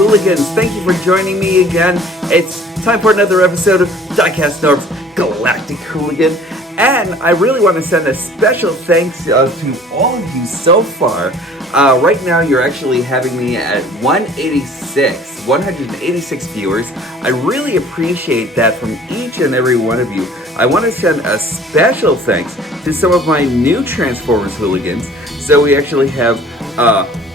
Hooligans. Thank you for joining me again. It's time for another episode of DIECAST NORBZ Galactic Hooligan. And I really want to send a special thanks to all of you so far. Right now you're actually having me at 186 viewers. I really appreciate that from each and every one of you. I want to send a special thanks to some of my new Transformers hooligans. So we actually have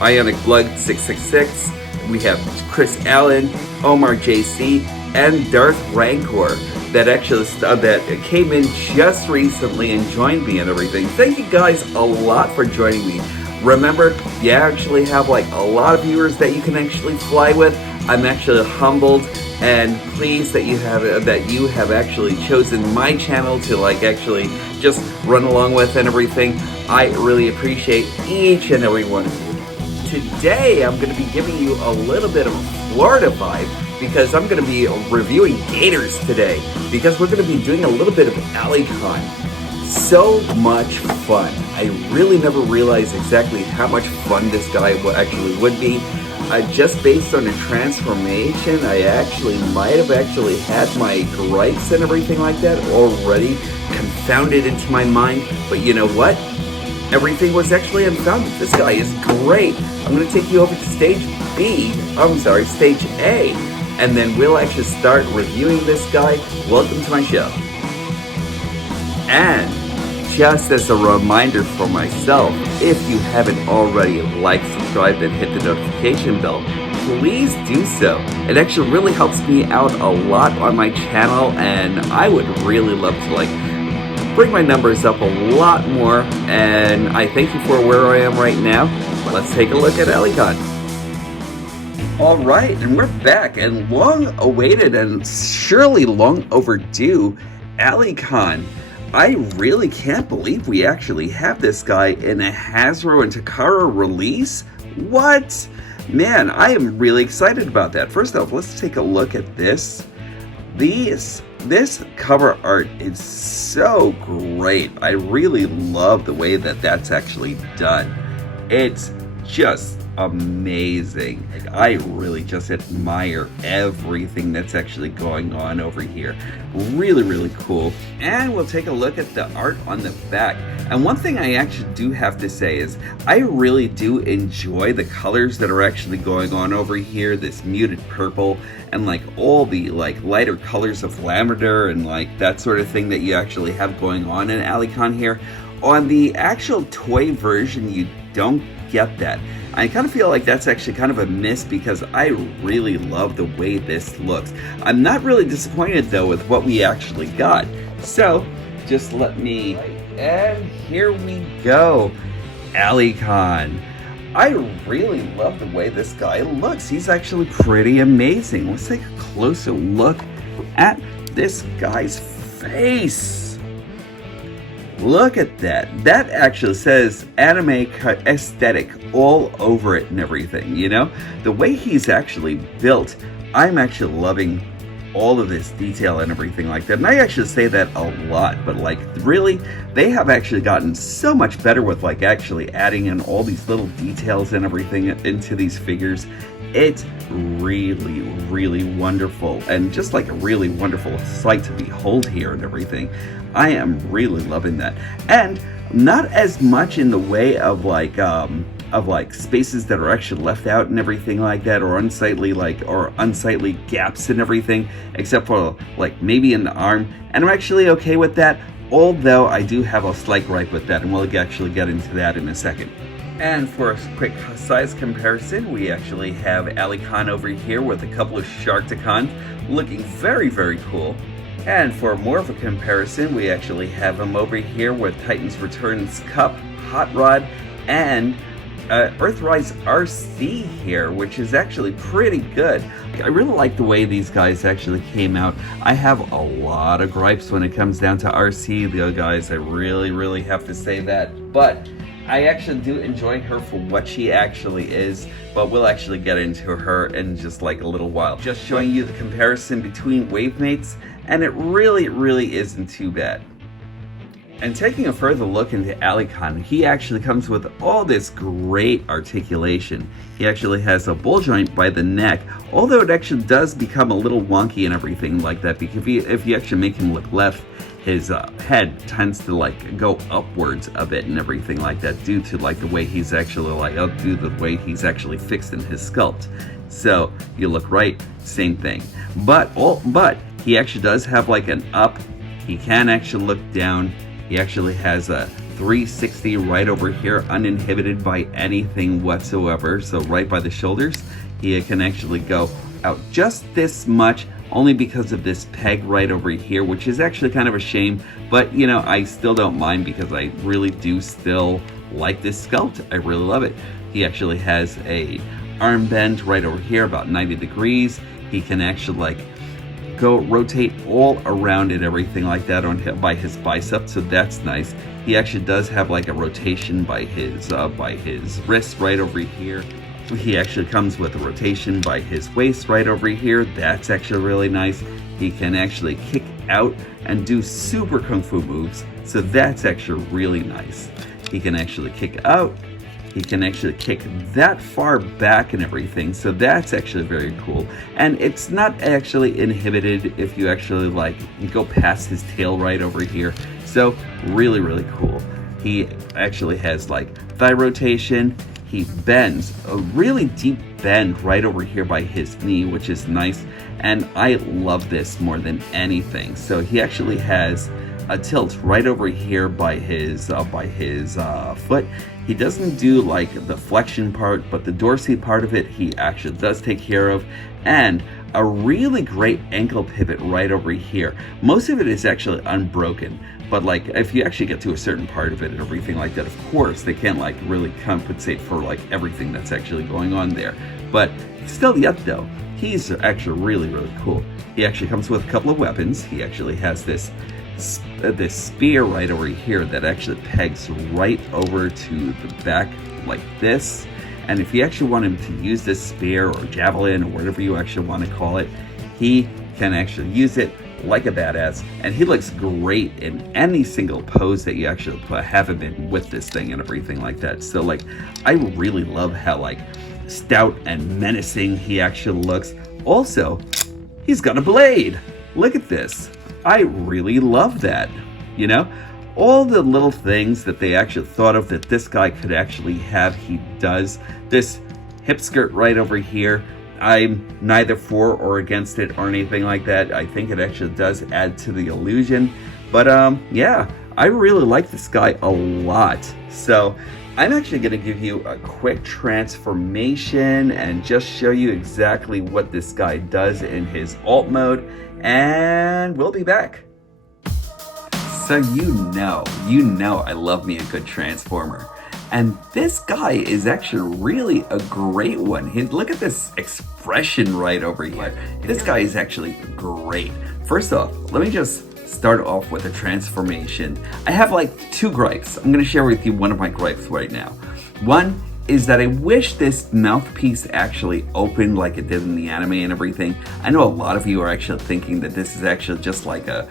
Ionic Blood 666, we have Chris Allen, Omar JC, and Darth Rancor that actually that came in just recently and joined me and everything. Thank you guys a lot for joining me. Remember, you actually have like a lot of viewers that you can actually fly with. I'm actually humbled and pleased that you have actually chosen my channel to like actually just run along with and everything. I really appreciate each and every one of you. Today I'm going to be giving you a little bit of a Florida vibe because I'm going to be reviewing gators today because we're going to be doing a little bit of Alicon. So much fun. I really never realized exactly how much fun this guy actually would be. Just based on the transformation, I actually might have actually had my gripes and everything like that already confounded into my mind. But you know what? Everything was actually unfounded. This guy is great. I'm going to take you over to stage A, and then we'll actually start reviewing this guy. Welcome to my show. And just as a reminder for myself, if you haven't already liked, subscribed, and hit the notification bell, please do so. It actually really helps me out a lot on my channel, and I would really love to like bring my numbers up a lot more, and I thank you for where I am right now. Let's take a look at Alicon. Alright, and we're back, and long awaited and surely long overdue Alicon. I really can't believe we actually have this guy in a Hasbro and Takara release. What? Man, I am really excited about that. First off, let's take a look at this. This cover art is so great. I really love the way that that's actually done. It's just amazing. I really just admire everything that's actually going on over here. Really, really cool. And we'll take a look at the art on the back. And one thing I actually do have to say is I really do enjoy the colors that are actually going on over here. This muted purple and like all the like lighter colors of lavender and like that sort of thing that you actually have going on in Alicon here. On the actual toy version, you don't get that. I kind of feel like that's actually kind of a miss because I really love the way this looks. I'm not really disappointed though with what we actually got. So just let me, and here we go, Alicon. I really love the way this guy looks. He's actually pretty amazing. Let's take a closer look at this guy's face. Look at that. That actually says anime aesthetic all over it and everything, you know? The way he's actually built, I'm actually loving all of this detail and everything like that. And I actually say that a lot, but like really, they have actually gotten so much better with like actually adding in all these little details and everything into these figures. It's really, really wonderful and just like a really wonderful sight to behold here and everything. I am really loving that. And not as much in the way of like spaces that are actually left out and everything like that, or unsightly gaps and everything, except for like maybe in the arm. And I'm actually okay with that, although I do have a slight gripe with that, and we'll actually get into that in a second. And for a quick size comparison, we actually have Alicon over here with a couple of Sharkticons looking very, very cool. And for more of a comparison, we actually have him over here with Titan's Returns Cup, Hot Rod, and Earthrise RC here, which is actually pretty good. I really like the way these guys actually came out. I have a lot of gripes when it comes down to RC, the guys. I really have to say that. But I actually do enjoy her for what she actually is, but we'll actually get into her in just like a little while. Just showing you the comparison between Wavemates, and it really isn't too bad. And taking a further look into Alicon, he actually comes with all this great articulation. He actually has a ball joint by the neck, although it actually does become a little wonky and everything like that, because if you actually make him look left, his head tends to like go upwards a bit and everything like that, due to like the way he's actually due to the way he's actually fixed in his sculpt. So you look right, same thing. But he actually does have like an up. He can actually look down. He actually has a 360 right over here, uninhibited by anything whatsoever. So right by the shoulders, he can actually go out just this much, only because of this peg right over here, which is actually kind of a shame. But you know, I still don't mind, because I really do still like this sculpt. I really love it. He actually has a arm bend right over here, about 90 degrees. He can actually like go rotate all around it, everything like that by his bicep, so that's nice. He actually does have like a rotation by his wrist right over here. He actually comes with a rotation by his waist right over here. That's actually really nice. He can actually kick out and do super kung fu moves, so that's actually really nice. He can actually kick out. He can actually kick that far back and everything, so that's actually very cool. And it's not actually inhibited if you actually like go past his tail right over here, so really, really cool. He actually has like thigh rotation. He bends a really deep bend right over here by his knee, which is nice, and I love this more than anything. So he actually has a tilt right over here by his foot. He doesn't do like the flexion part, but the dorsal part of it he actually does take care of, and a really great ankle pivot right over here. Most of it is actually unbroken, but like if you actually get to a certain part of it and everything like that, of course they can't like really compensate for like everything that's actually going on there. But still yet though, he's actually really, really cool. He actually comes with a couple of weapons. He actually has this spear right over here that actually pegs right over to the back like this. And if you actually want him to use this spear or javelin or whatever you actually want to call it, he can actually use it like a badass, and he looks great in any single pose that you actually have him in with this thing and everything like that. So like, I really love how like stout and menacing he actually looks. Also, he's got a blade. Look at this. I really love that. You know, all the little things that they actually thought of that this guy could actually have, he does. This hip skirt right over here, I'm neither for or against it or anything like that. I think it actually does add to the illusion. But yeah, I really like this guy a lot. So I'm actually going to give you a quick transformation and just show you exactly what this guy does in his alt mode, and we'll be back. So you know I love me a good transformer. And this guy is actually really a great one. Look at this expression right over here. This guy is actually great. First off, let me just start off with a transformation. I have like two gripes. I'm going to share with you one of my gripes right now. One is that I wish this mouthpiece actually opened like it did in the anime and everything. I know a lot of you are actually thinking that this is actually just like a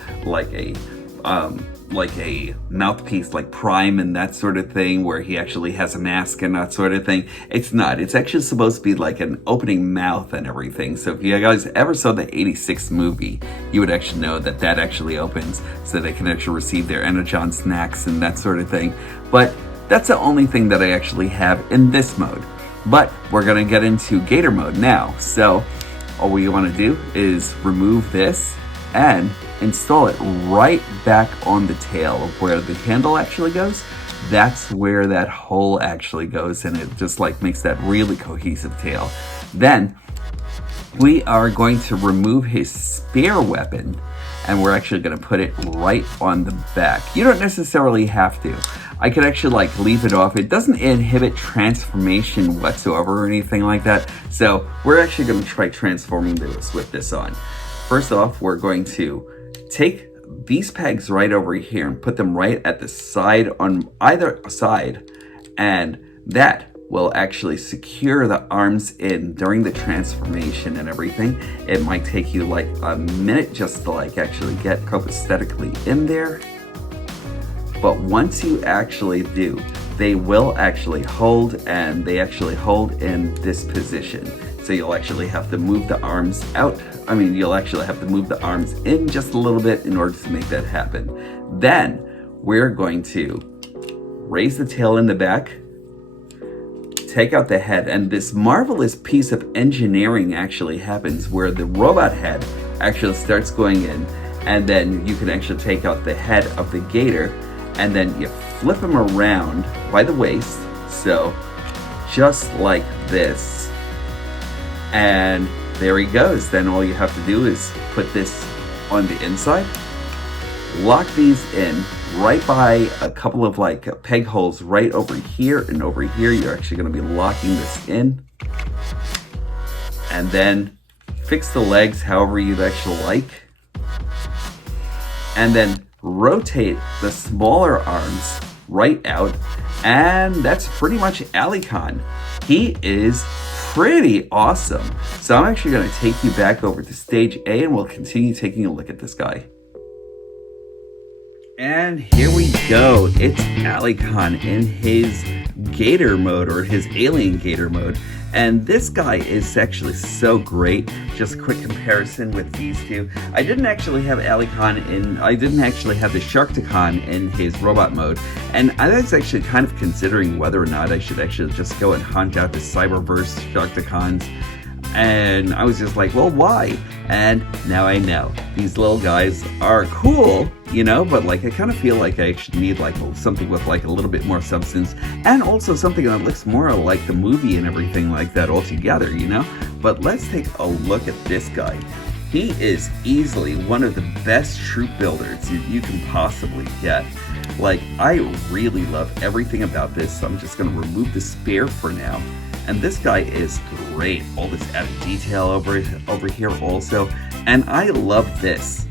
mouthpiece like Prime and that sort of thing, where he actually has a mask and that sort of thing. It's not. It's actually supposed to be like an opening mouth and everything. So if you guys ever saw the 86 movie, you would actually know that that actually opens so they can actually receive their Energon snacks and that sort of thing. But that's the only thing that I actually have in this mode. But we're going to get into Gator mode now. So all we want to do is remove this and install it right back on the tail where the handle actually goes. That's where that hole actually goes, and it just like makes that really cohesive tail. Then we are going to remove his spear weapon, and we're actually going to put it right on the back. You don't necessarily have to. I could actually like leave it off. It doesn't inhibit transformation whatsoever or anything like that. So we're actually going to try transforming this with this on. First off, we're going to take these pegs right over here and put them right at the side on either side, and that will actually secure the arms in during the transformation and everything. It might take you like a minute just to like actually get copaesthetically in there. but once you actually do, they will actually hold, and they actually hold in this position. So you'll actually have to move the arms out. I mean, you'll actually have to move the arms in just a little bit in order to make that happen. Then we're going to raise the tail in the back, take out the head, and this marvelous piece of engineering actually happens where the robot head actually starts going in, and then you can actually take out the head of the gator, and then you flip him around by the waist, so just like this, and there he goes. Then all you have to do is put this on the inside, lock these in right by a couple of like peg holes right over here and over here. You're actually going to be locking this in, and then fix the legs however you'd actually like, and then rotate the smaller arms right out, and that's pretty much Alicon. He is pretty awesome. So I'm actually going to take you back over to stage A, and we'll continue taking a look at this guy. And here we go. It's Alicon in his gator mode, or his alien gator mode. And this guy is actually so great. Just a quick comparison with these two. I didn't actually have Alicon in, I didn't actually have the Sharkticon in his robot mode. And I was actually kind of considering whether or not I should actually just go and hunt out the Cyberverse Sharkticons. And I was just like, well, why? And now I know. These little guys are cool, you know, but like I kind of feel like I should need like something with like a little bit more substance, and also something that looks more like the movie and everything like that altogether, you know? But let's take a look at this guy. He is easily one of the best troop builders you can possibly get. Like, I really love everything about this, so I'm just going to remove the spear for now. And this guy is great. All this added detail over here also. And I love this.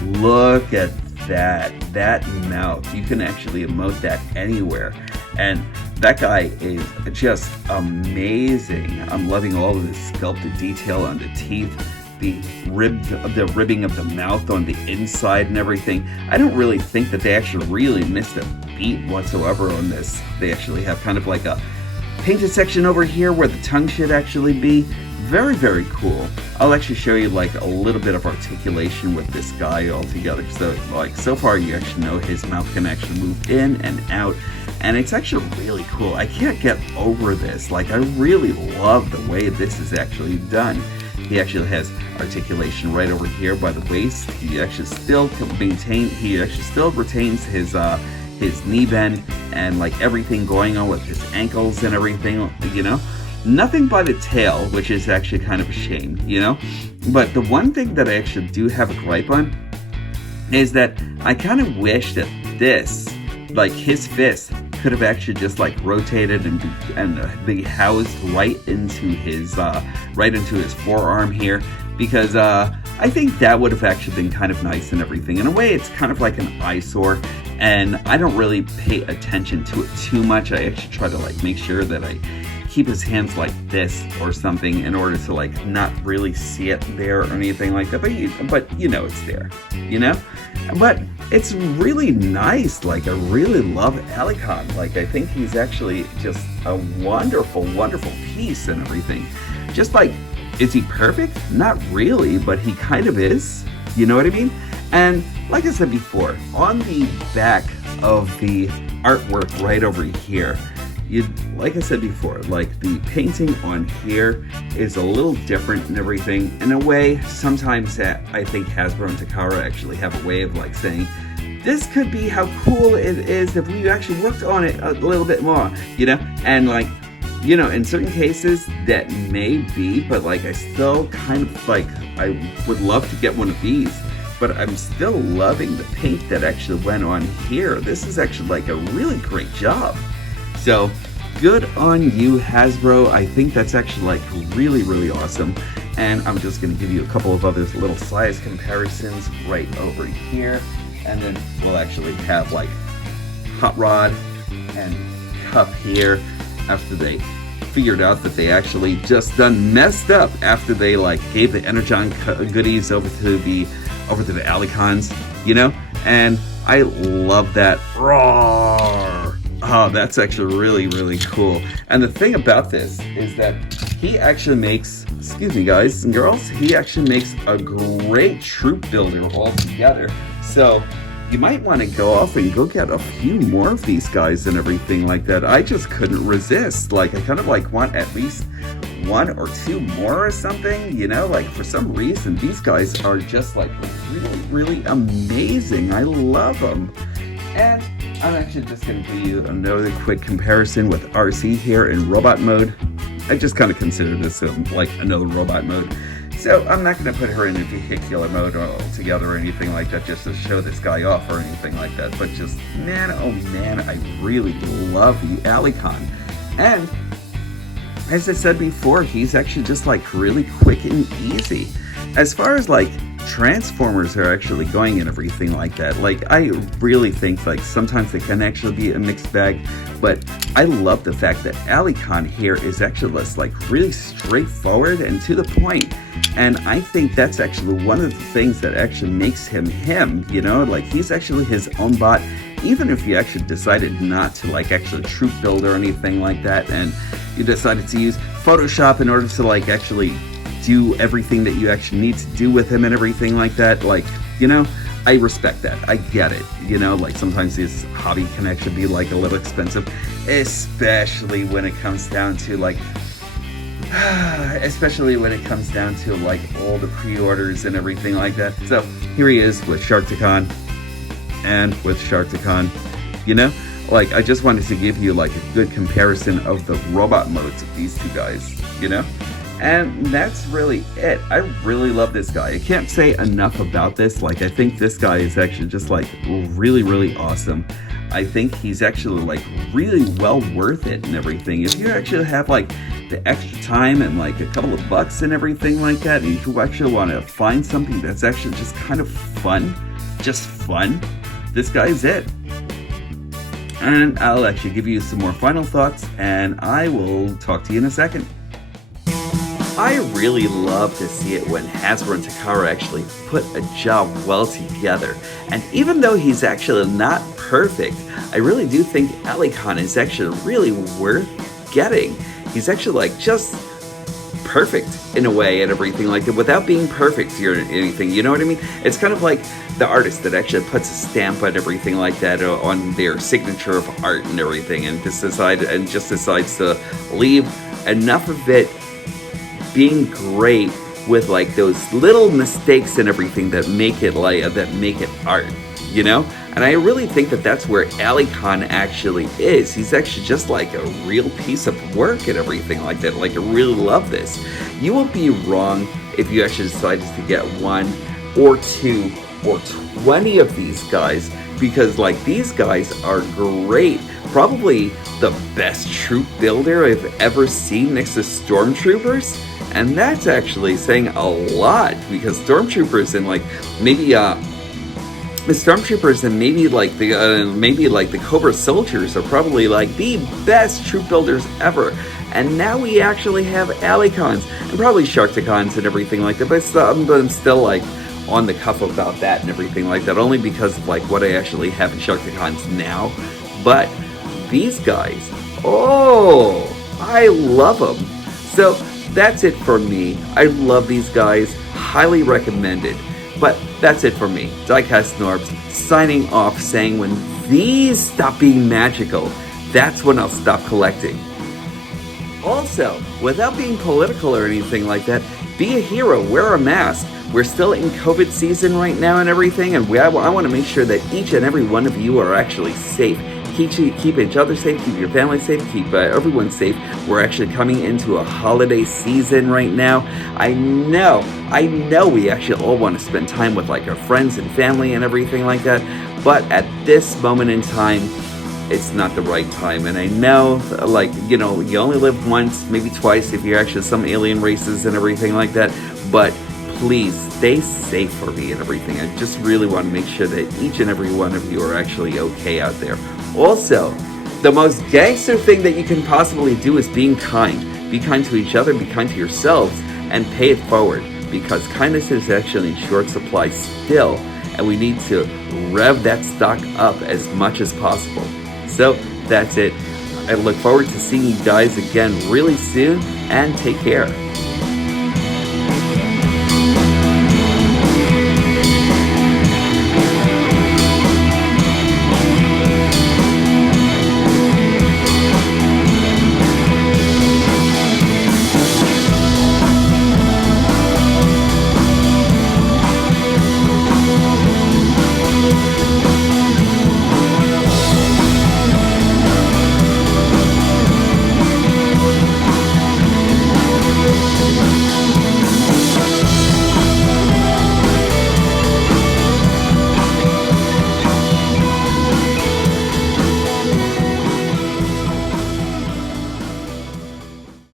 Look at that. That mouth. You can actually emote that anywhere. And that guy is just amazing. I'm loving all of the sculpted detail on the teeth, the ribbing of the mouth on the inside and everything. I don't really think that they actually really missed a beat whatsoever on this. They actually have kind of like a painted section over here where the tongue should actually be. Very, very cool. I'll actually show you like a little bit of articulation with this guy altogether. So like so far you actually know his mouth can actually move in and out, and it's actually really cool. I can't get over this. Like, I really love the way this is actually done. He actually has articulation right over here by the waist. He actually still retains his knee bend and like everything going on with his ankles and everything, you know. Nothing by the tail, which is actually kind of a shame, you know. But the one thing that I actually do have a gripe on is that I kind of wish that this, like his fist, could have actually just like rotated and be housed right into his forearm here, because I think that would have actually been kind of nice and everything. In a way, it's kind of like an eyesore, and I don't really pay attention to it too much. I actually try to like make sure that I keep his hands like this or something in order to like not really see it there or anything like that. But you know it's there, you know. But it's really nice. Like, I really love Alicon. Like, I think he's actually just a wonderful, wonderful piece and everything. Just like, is he perfect? Not really, but he kind of is. You know what I mean? And like I said before, on the back of the artwork right over here, like I said before, like the painting on here is a little different and everything. In a way, sometimes I think Hasbro and Takara actually have a way of like saying, this could be how cool it is if we actually worked on it a little bit more, you know? And like, you know, in certain cases that may be, but like I still kind of like, I would love to get one of these, but I'm still loving the paint that actually went on here. This is actually like a really great job. So good on you, Hasbro. I think that's actually like really, really awesome. And I'm just going to give you a couple of other little size comparisons right over here. And then we'll actually have like Hot Rod and Cup here after they figured out that they actually just done messed up after they like gave the Energon goodies over to the over to the Alicons, you know? And I love that. Roar! Oh, that's actually really, really cool. And the thing about this is that he actually makes, excuse me guys and girls, he actually makes a great troop builder altogether. So you might want to go off and go get a few more of these guys and everything like that. I just couldn't resist. Like, I kind of like want at least 1 or 2 more or something, you know? Like, for some reason, these guys are just like really, really amazing. I love them. And I'm actually just going to give you another quick comparison with RC here in robot mode. I just kind of consider this like another robot mode. So I'm not going to put her in a vehicular mode altogether or anything like that just to show this guy off or anything like that. But just, man, oh man, I really love the Alicon. And as I said before, he's actually just like really quick and easy. As far as like Transformers are actually going and everything like that, like I really think like sometimes they can actually be a mixed bag, but I love the fact that Alicon here is actually just like really straightforward and to the point. And I think that's actually one of the things that actually makes him him, you know, like he's actually his own bot. Even if you actually decided not to like actually troop build or anything like that, and you decided to use Photoshop in order to like actually do everything that you actually need to do with him and everything like that, like, you know, I respect that. I get it. You know, like sometimes this hobby can actually be like a little expensive, especially when it comes down to like especially when it comes down to like all the pre-orders and everything like that. So here he is with Sharkticon and with Sharkticon, you know, like I just wanted to give you like a good comparison of the robot modes of these 2 guys, you know. And that's really it. I really love this guy. I can't say enough about this. Like, I think this guy is actually just like really, really awesome. I think he's actually like really well worth it and everything. If you actually have like the extra time and like a couple of bucks and everything like that, and you actually want to find something that's actually just kind of fun, just fun, this guy is it. And I'll actually give you some more final thoughts, and I will talk to you in a second. I really love to see it when Hasbro and Takara actually put a job well together. And even though he's actually not perfect, I really do think Alicon is actually really worth getting. He's actually like just perfect in a way and everything like that without being perfect or anything, you know what I mean? It's kind of like the artist that actually puts a stamp and everything like that on their signature of art and everything, and just decides to leave enough of it being great with like those little mistakes and everything that make it art, you know? And I really think that that's where Alicon actually is. He's actually just like a real piece of work and everything like that. Like, I really love this. You won't be wrong if you actually decided to get 1 or 2 or 20 of these guys, because like these guys are great. Probably the best troop builder I've ever seen next to Stormtroopers. And that's actually saying a lot, because Stormtroopers and like maybe the Stormtroopers and maybe like the Cobra Soldiers are probably like the best troop builders ever. And now we actually have Alicons and probably Sharkticons and everything like that. But I'm still like on the cuff about that and everything like that, only because of like what I actually have in Sharkticons now. But these guys, oh, I love them. So that's it for me. I love these guys, highly recommended. But that's it for me. DIECAST NORBZ signing off, saying when these stop being magical, that's when I'll stop collecting. Also, without being political or anything like that, be a hero, wear a mask. We're still in COVID season right now and everything, and I want to make sure that each and every one of you are actually safe. Keep each other safe, keep your family safe, keep everyone safe. We're actually coming into a holiday season right now. I know we actually all want to spend time with like our friends and family and everything like that, but at this moment in time, it's not the right time. And I know, like, you know, you only live once, maybe twice if you're actually some alien races and everything like that, but please stay safe for me and everything. I just really want to make sure that each and every one of you are actually okay out there. Also, the most gangster thing that you can possibly do is being kind. Be kind to each other, be kind to yourselves, and pay it forward. because kindness is actually in short supply still, and we need to rev that stock up as much as possible. So that's it. I look forward to seeing you guys again really soon, and take care.